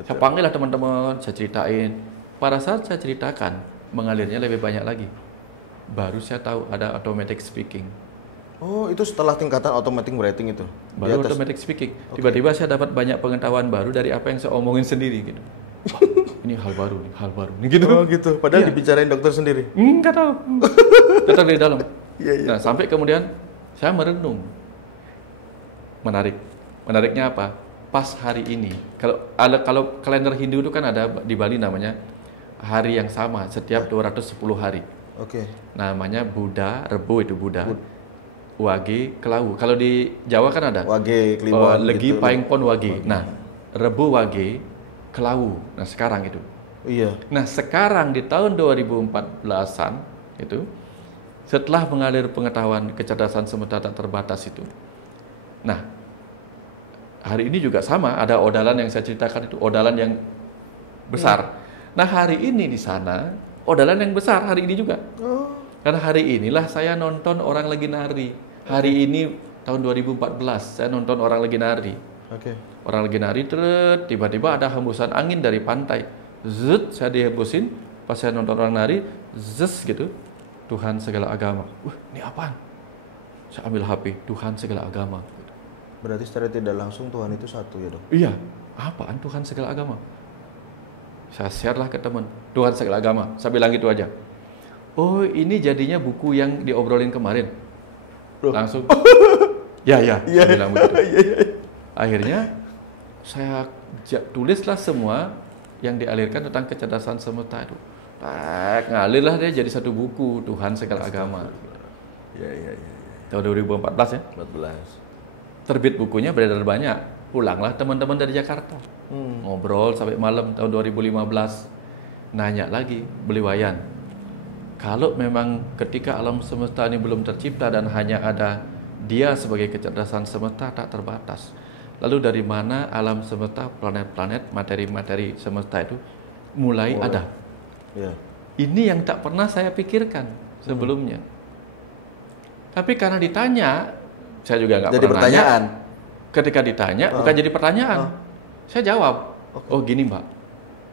Saya panggil lah teman-teman, saya ceritain. Pada saat saya ceritakan, mengalirnya lebih banyak lagi. Baru saya tahu ada automatic speaking. Oh, itu setelah tingkatan automatic writing itu? Baru automatic speaking. Tiba-tiba saya dapat banyak pengetahuan baru dari apa yang saya omongin sendiri gitu. Ini hal baru nih gitu. Oh gitu, padahal dibicarain dokter sendiri? Enggak tahu. Tetap di dalam. Nah, sampai kemudian saya merenung. Menariknya apa? Pas hari ini, kalau kalender Hindu itu kan ada di Bali namanya hari yang sama setiap 210 hari. Namanya Buddha, Rebo itu Buddha. Wage, Kelau. Kalau di Jawa kan ada Wage, Kliwon, Legi, Paingpon, Wage. Nah, Rebo, Wage, Kelau. Nah, sekarang itu. Iya. Nah, sekarang di tahun 2014-an itu, setelah mengalir pengetahuan kecerdasan semesta tak terbatas itu. Nah, hari ini juga sama, ada odalan yang saya ceritakan itu, odalan yang besar. Nah, hari ini di sana, odalan yang besar hari ini juga. Karena hari inilah saya nonton orang lagi nari. Hari ini tahun 2014 saya nonton orang lagi nari. Orang lagi nari, tiba-tiba ada hembusan angin dari pantai. Zut, saya dihembusin. Pas saya nonton orang nari, zes gitu. Tuhan segala agama. Ini apaan? Saya ambil HP, Tuhan segala agama. Berarti secara tidak langsung Tuhan itu satu ya dok? Iya, apaan Tuhan segala agama? Saya share lah ke teman, Tuhan segala agama. Saya bilang gitu aja. Oh, ini jadinya buku yang diobrolin kemarin. Langsung. Ya, saya bilang begitu. Akhirnya saya tulislah semua yang dialirkan tentang kecerdasan semesta itu. Ngalirlah dia jadi satu buku, Tuhan segala agama. Tahun 2014 ya? 14. Terbit bukunya beredar banyak. Pulanglah teman-teman dari Jakarta. Ngobrol sampai malam tahun 2015. Nanya lagi, beli wayan. Kalau memang ketika alam semesta ini belum tercipta dan hanya ada dia sebagai kecerdasan semesta tak terbatas. Lalu dari mana alam semesta, planet-planet, materi-materi semesta itu mulai ada? Ini yang tak pernah saya pikirkan sebelumnya. Tapi karena ditanya, saya juga nggak pernah nanya. Ketika ditanya, bukan jadi pertanyaan. Saya jawab, oh gini mbak.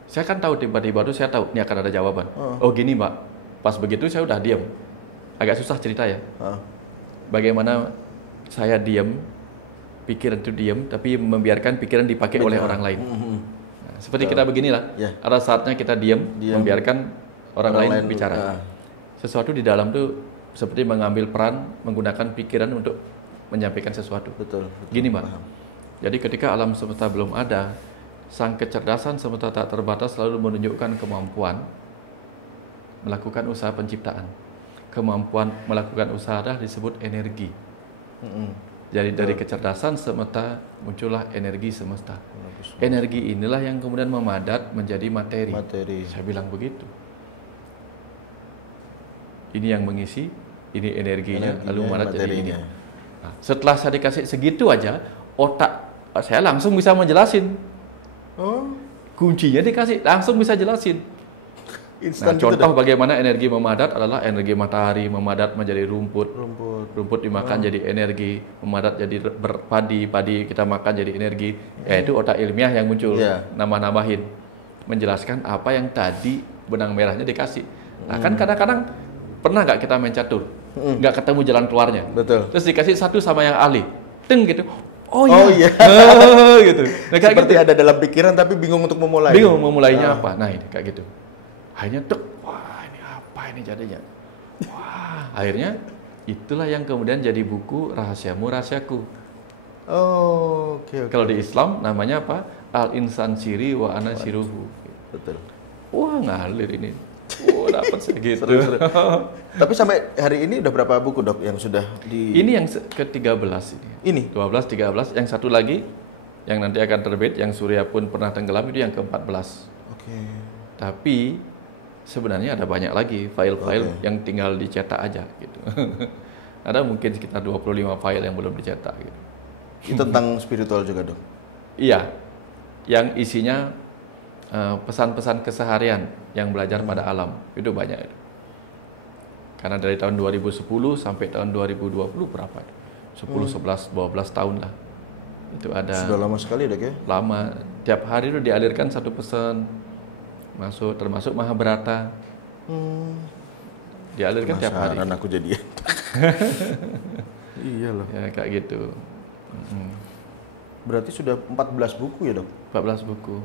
Saya kan tahu tiba-tiba itu saya tahu, ini akan ada jawaban. Oh gini mbak. Pas begitu saya udah diam. Agak susah cerita ya. bagaimana saya diam, pikiran itu diam, tapi membiarkan pikiran dipakai oleh orang lain. Nah, seperti kita beginilah, ada saatnya kita diam, membiarkan orang lain bicara. Sesuatu di dalam tuh seperti mengambil peran, menggunakan pikiran untuk menyampaikan sesuatu. Betul. Gini Mbak, jadi ketika alam semesta belum ada, sang kecerdasan semesta tak terbatas selalu menunjukkan kemampuan melakukan usaha penciptaan. Kemampuan melakukan usaha adalah disebut energi. Jadi dari kecerdasan semesta muncullah energi semesta. Energi inilah yang kemudian memadat menjadi materi. Saya bilang begitu. Ini yang mengisi, ini energinya lalu memadat jadi ini. Nah, setelah saya dikasih segitu aja, otak saya langsung bisa menjelasin. Kuncinya dikasih, langsung bisa jelasin. Nah, contoh bagaimana energi memadat adalah energi matahari memadat menjadi rumput. Rumput dimakan jadi energi, memadat jadi berpadi, padi kita makan jadi energi. Itu otak ilmiah yang muncul, nambah-nambahin, menjelaskan apa yang tadi benang merahnya dikasih. Nah kan kadang-kadang pernah nggak kita main catur, nggak ketemu jalan keluarnya. Betul. Terus dikasih satu sama yang ahli, teng gitu. Gitu. Nah, seperti gitu. Ada dalam pikiran tapi bingung untuk memulai. Bingung memulainya apa. Nah ini kayak gitu. Akhirnya wah ini apa ini jadinya. Wah, akhirnya itulah yang kemudian jadi buku Rahasiamu Rahasiaku. Oke. Kalau di Islam namanya apa? Al-Insan Siri wa Ana Siruhu. Betul. Wah ngalir ini. Dapat segitu. Tapi sampai hari ini udah berapa buku Dok yang sudah di... Ini yang ke-13 ini. 12, 13. Yang satu lagi yang nanti akan terbit, yang Surya pun pernah tenggelam itu yang ke-14. Oke. Tapi sebenarnya ada banyak lagi file-file yang tinggal dicetak aja gitu. Ada mungkin sekitar 25 file yang belum dicetak gitu. Itu tentang spiritual juga Dok? Iya. Yang isinya pesan-pesan keseharian yang belajar pada alam. Itu banyak itu. Karena dari tahun 2010 sampai tahun 2020 berapa? 10, 11, 12 tahun lah. Itu ada. Sudah lama sekali Dok ya? Lama. Tiap hari itu dialirkan satu pesan. Masuk, termasuk Mahabharata. Dialirkan tiap hari. Penasaran aku jadian. Iya loh. Ya kayak gitu. Berarti sudah 14 buku ya Dok? 14 buku.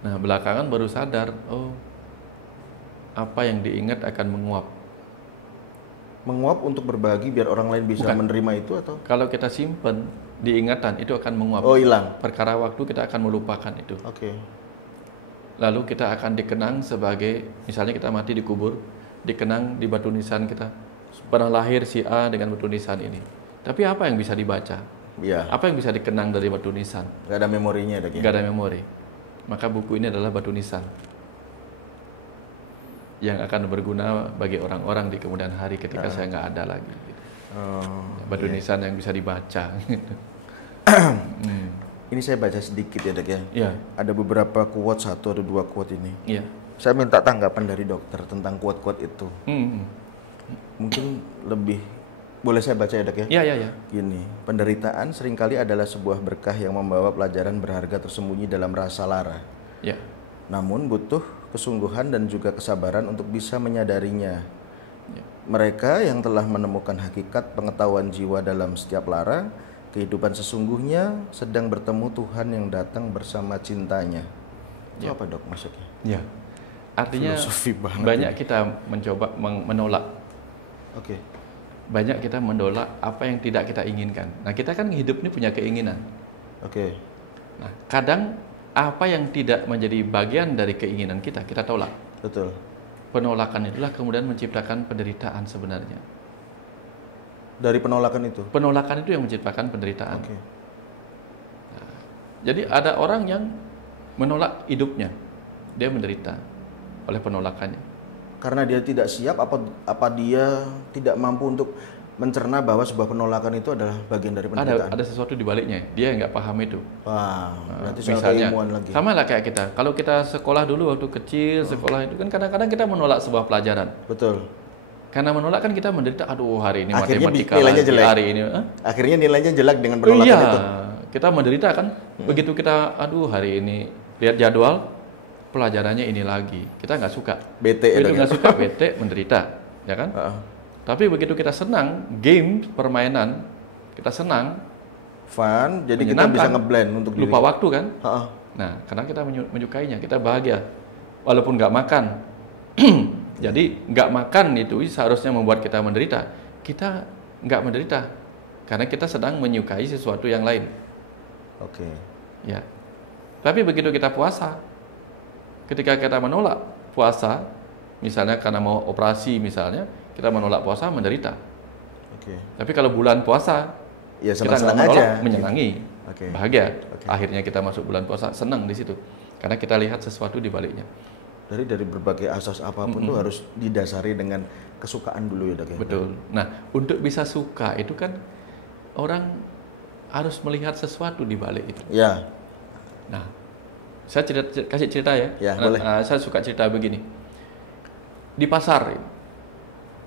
Nah belakangan baru sadar, apa yang diingat akan menguap. Menguap untuk berbagi biar orang lain bisa menerima itu atau? Kalau kita simpen diingatan itu akan menguap. Hilang. Perkara waktu kita akan melupakan itu. Oke. Lalu kita akan dikenang sebagai, misalnya kita mati dikubur, dikenang di batu nisan kita. Pernah lahir si A dengan batu nisan ini. Tapi apa yang bisa dibaca? Iya. Apa yang bisa dikenang dari batu nisan? Gak ada memorinya Dok ya? Gak ada memori. Maka buku ini adalah batu nisan yang akan berguna bagi orang-orang di kemudian hari ketika saya nggak ada lagi. Gitu. Batu nisan yang bisa dibaca. Gitu. Ini saya baca sedikit ya Dok ya. Iya. Ada beberapa quote, 1 atau 2 quote ini. Iya. Saya minta tanggapan dari dokter tentang quote-quote itu. Mungkin lebih, boleh saya baca ya Dok ya? Iya. Gini, penderitaan seringkali adalah sebuah berkah yang membawa pelajaran berharga tersembunyi dalam rasa lara. Iya. Namun butuh kesungguhan dan juga kesabaran untuk bisa menyadarinya. Ya. Mereka yang telah menemukan hakikat pengetahuan jiwa dalam setiap lara, kehidupan sesungguhnya sedang bertemu Tuhan yang datang bersama cintanya. Itu apa Dok maksudnya? Ya. Artinya banyak kita mencoba menolak. Oke. Banyak kita menolak apa yang tidak kita inginkan. Nah kita kan hidup ini punya keinginan. Oke. Nah kadang apa yang tidak menjadi bagian dari keinginan kita tolak. Betul. Penolakan itulah kemudian menciptakan penderitaan sebenarnya. Dari penolakan itu? Penolakan itu yang menciptakan penderitaan. Oke. Nah, jadi ada orang yang menolak hidupnya, dia menderita oleh penolakannya. Karena dia tidak siap, apa dia tidak mampu untuk mencerna bahwa sebuah penolakan itu adalah bagian dari penderitaan? Ada sesuatu di baliknya, dia nggak paham itu. Wah, berarti soal misalnya, keilmuan lagi. sama lah kayak kita. Kalau kita sekolah dulu waktu kecil, sekolah itu kan kadang-kadang kita menolak sebuah pelajaran. Betul. Karena menolak kan kita menderita, aduh hari ini akhirnya matematika nilainya jelek. hari ini. Akhirnya nilainya jelek dengan penolakan itu. Kita menderita kan. Begitu kita, aduh hari ini lihat jadwal, pelajarannya ini lagi. Kita nggak suka. Bete. Begitu nggak suka, bete, menderita, ya kan? Tapi begitu kita senang, game, permainan, kita senang, fun, jadi kita bisa ngeblend untuk lupa waktu kan? Nah, karena kita menyukainya, kita bahagia, walaupun nggak makan. Jadi nggak makan itu seharusnya membuat kita menderita. Kita nggak menderita karena kita sedang menyukai sesuatu yang lain. Oke. Ya. Tapi begitu kita puasa, ketika kita menolak puasa, misalnya karena mau operasi misalnya, kita menolak puasa menderita. Oke. Tapi kalau bulan puasa, ya kita nggak menolak, menyenangi, Oke. bahagia. Akhirnya kita masuk bulan puasa, senang di situ, karena kita lihat sesuatu di baliknya. Dari berbagai asas apapun tuh harus didasari dengan kesukaan dulu ya dok ya. Betul. Nah, untuk bisa suka itu kan orang harus melihat sesuatu di balik itu. Ya. Nah, saya kasih cerita ya. Ya, boleh. Saya suka cerita begini. Di pasar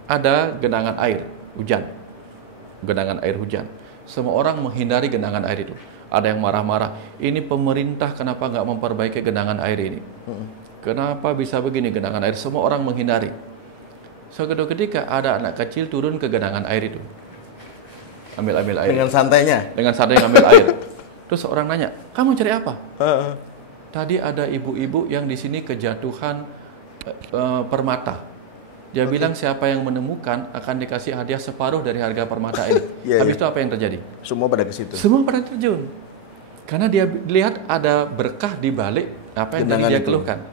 ada genangan air hujan, genangan air hujan. Semua orang menghindari genangan air itu. Ada yang marah-marah. Ini pemerintah kenapa nggak memperbaiki genangan air ini? Kenapa bisa begini genangan air? Semua orang menghindari. Suatu ketika ada anak kecil turun ke genangan air itu, ambil air. Dengan santainya. Dengan santai ngambil air. Terus orang nanya, kamu cari apa? Tadi ada ibu-ibu yang di sini kejatuhan permata. Dia bilang siapa yang menemukan akan dikasih hadiah separuh dari harga permata ini. Habis itu apa yang terjadi? Semua pada ke situ. Semua pada terjun. Karena dia lihat ada berkah di balik apa yang tadi dia keluhkan.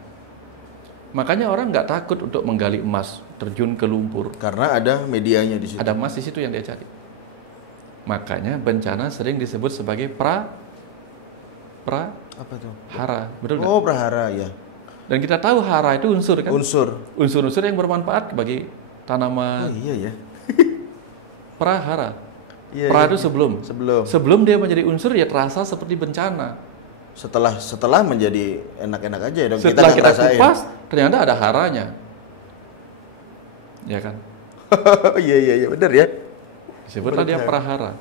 Makanya orang nggak takut untuk menggali emas, terjun ke lumpur. Karena ada medianya di situ. Ada emas di situ yang dia cari. Makanya bencana sering disebut sebagai apa tuh? hara, betul nggak? Oh, prahara ya. Dan kita tahu hara itu unsur kan? Unsur-unsur yang bermanfaat bagi tanaman. Oh iya ya. Prahara. Iya, Pra itu sebelum. Sebelum dia menjadi unsur ya terasa seperti bencana. Setelah menjadi enak-enak aja ya dong. Setelah kita kupas, ternyata ada haranya. Ya kan? Iya benar ya. Disebutlah dia prahara.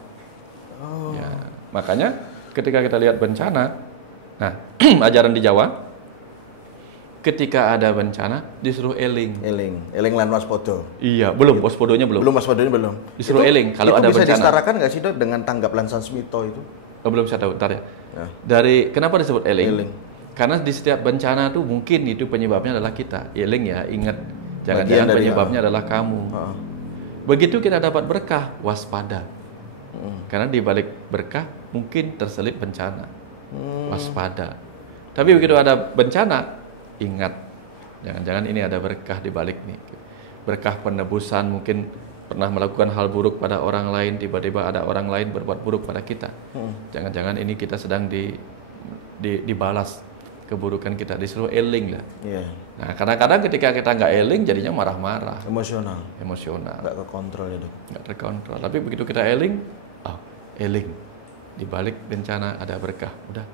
Ya, makanya ketika kita lihat bencana, nah ajaran di Jawa, ketika ada bencana disuruh eling lan waspada. Iya, belum waspodonya belum. Waspadanya belum. Disuruh eling kalau ada bencana. Bisa disetarakan nggak sih dok dengan tanggap lan Sansmito itu? Oh, belum saya tahu, ntar ya. Dari kenapa disebut eling? Karena di setiap bencana tuh mungkin itu penyebabnya adalah kita. Eling ya, ingat. Jangan-jangan penyebabnya adalah kamu. Begitu kita dapat berkah, waspada. Karena di balik berkah mungkin terselip bencana. Waspada. Tapi begitu ada bencana, ingat. Jangan-jangan ini ada berkah di balik nih. Berkah penebusan, mungkin pernah melakukan hal buruk pada orang lain, tiba-tiba ada orang lain berbuat buruk pada kita. Jangan-jangan ini kita sedang dibalas keburukan kita, disuruh eling lah. Nah, kadang-kadang ketika kita nggak eling, jadinya marah-marah. Emosional. Nggak kekontrol ya dok. Nggak terkontrol. Tapi begitu kita eling, eling. Di balik bencana ada berkah. Udah.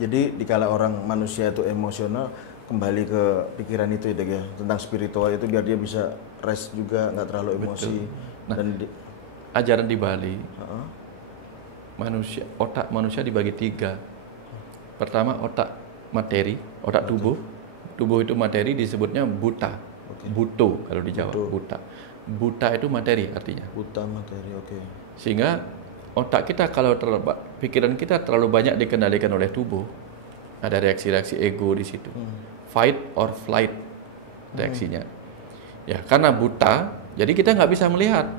Jadi dikala orang manusia itu emosional, kembali ke pikiran itu ya dok ya, tentang spiritual itu biar dia bisa rest juga, nggak terlalu emosi. Nah, ajaran di Bali, otak manusia dibagi 3. Pertama otak materi, otak tubuh. Tubuh itu materi, disebutnya buta. Buto kalau di Jawa. Buta. Buta itu materi artinya. Buta materi, Sehingga otak kita kalau pikiran kita terlalu banyak dikendalikan oleh tubuh, ada reaksi-reaksi ego di situ. Fight or flight reaksinya. Ya, karena buta, jadi kita nggak bisa melihat.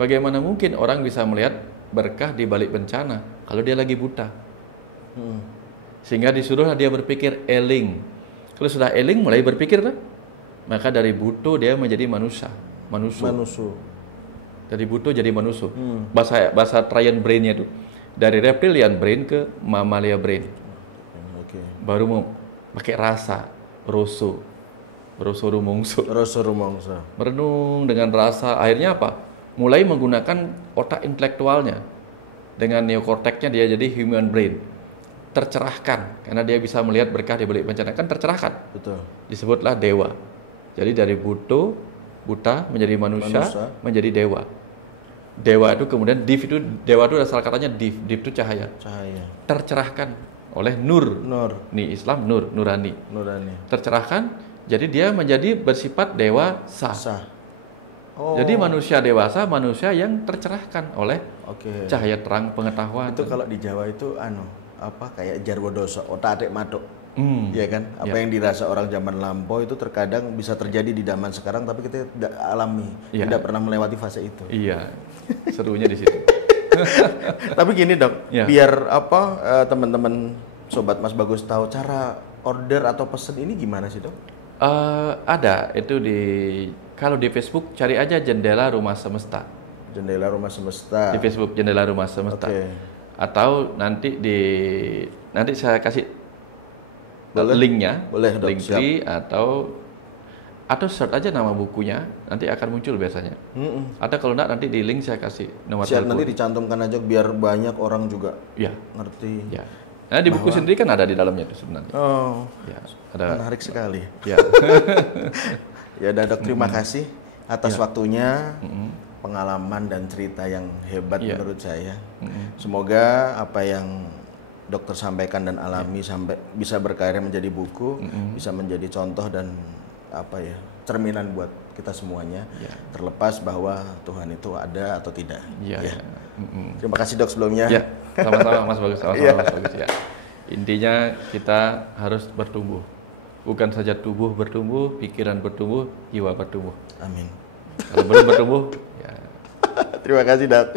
Bagaimana mungkin orang bisa melihat berkah di balik bencana kalau dia lagi buta? Sehingga disuruhlah dia berpikir eling. Kalau sudah eling mulai berpikir kan? Maka dari buto dia menjadi manusia. Dari buto jadi manusia. Bahasa Traian brain-nya itu dari reptilian brain ke mammalia brain. Baru mau pakai rasa, roso rumongso. Merenung dengan rasa, akhirnya apa? Mulai menggunakan otak intelektualnya. Dengan neokorteksnya dia jadi human brain. Tercerahkan karena dia bisa melihat berkah di balik bencana, kan tercerahkan. Betul. Disebutlah dewa. Jadi dari buta menjadi manusia menjadi dewa. Dewa itu kemudian dewa itu asal katanya div itu cahaya. Tercerahkan oleh nur. Nih Islam nurani. Tercerahkan, jadi dia menjadi bersifat dewa sah. Oh. Jadi manusia dewasa, manusia yang tercerahkan oleh cahaya terang pengetahuan. Itu kalau di Jawa itu kayak jarwo doso, otak adik matuk. Ya kan? Apa yang dirasa orang zaman lampau itu terkadang bisa terjadi di zaman sekarang, tapi kita tidak alami, tidak pernah melewati fase itu. Iya, serunya di situ. Tapi gini dok, biar teman-teman sobat Mas Bagus tahu cara order atau pesen ini gimana sih dok? Ada itu kalau di Facebook cari aja Jendela Rumah Semesta. Jendela Rumah Semesta. Di Facebook Jendela Rumah Semesta. Atau nanti saya kasih linknya, boleh, link free atau search aja nama bukunya, nanti akan muncul biasanya. Atau kalau enggak nanti di link saya kasih nomor telepon. Nanti dicantumkan aja biar banyak orang juga ngerti. Ya. Nah, di buku sendiri kan ada di dalamnya itu sebenarnya. Oh, ya, ada. Menarik sekali. Ya, ya udah dok, terima kasih atas waktunya, pengalaman dan cerita yang hebat menurut saya. Semoga apa yang dokter sampaikan dan alami sampai bisa berkarya menjadi buku, bisa menjadi contoh dan cerminan buat kita semuanya. Terlepas bahwa Tuhan itu ada atau tidak. Terima kasih dok sebelumnya. Ya, sama-sama Mas Bagus. Sama-sama Mas Bagus ya. Intinya kita harus bertumbuh. Bukan saja tubuh bertumbuh, pikiran bertumbuh, jiwa bertumbuh. Amin. Kalau belum bertumbuh, ya. Terima kasih dok.